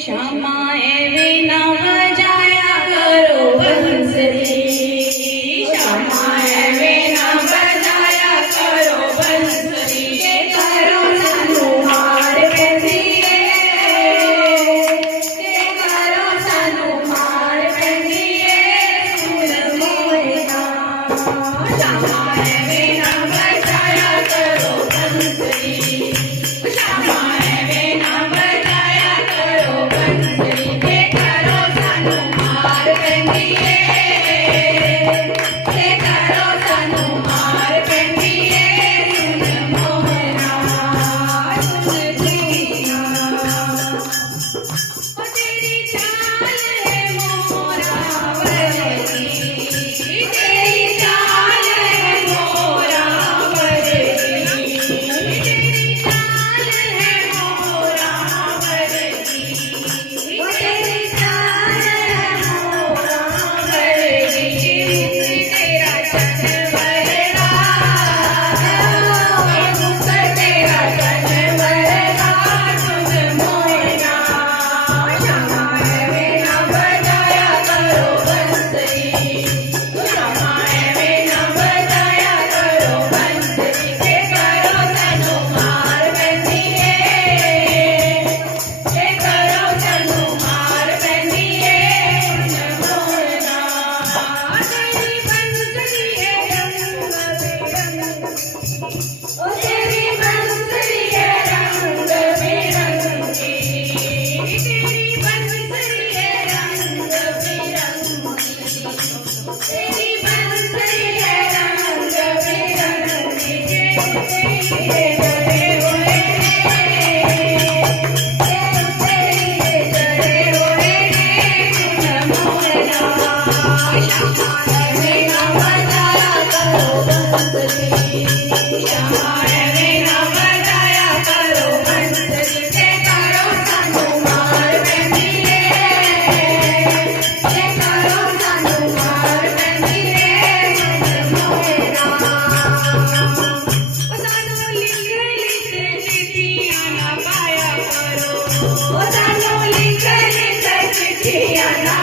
श्यामाए विना बजाया करो बंसरी, श्यामाए विना बजाया करो बंसरी, के करो सानू हार पेंदिए, के करो सानू हार पेंदिए, सुन मोहना श्यामाए विना बजाया करो बंसरी, श्यामाए विना बजाया करो बंसरी, के करो सानू हार पेंदिए, के करो सानू हार पेंदिए, सुन मोहना सुन जीना, ओ तेरी चाल है मोरा वरदी, तेरी चाल है मोरा वरदी, तेरी चाल है मोरा वरदी, ओ तेरी चाल है मोरा वरदी, तेरा चरण वरदा, मुख तेरा चरण वरदा, सुन मोहना श्यामाए विना बजाया करो बंसरी, श्यामाए विना बजाया करो बंसरी, के करो सानू हार पेंदिए, के करो सानू हार पेंदिए, सुन मोहना तेरी बंसरी है रंग बेरंग, ओ तेरी बंसरी है रंग बेरंगी, तेरी बंसरी है रंग बेरंगी, तेरी बंसरी है रंग बेरंगी, के चढ़े हुए चढ़े हुए सुन मोहना श्यामाए विना बजाया करो बंसरी, श्यामाए विना बजाया करो बंसरी, के करो सानू हार पेंदिए, के करो सानू हार पेंदिए, सुन मोहना ओ सानू लिख लिख चिट्ठियां ना पाया करो, ओ सानू लिख लिख चिट्ठियां ना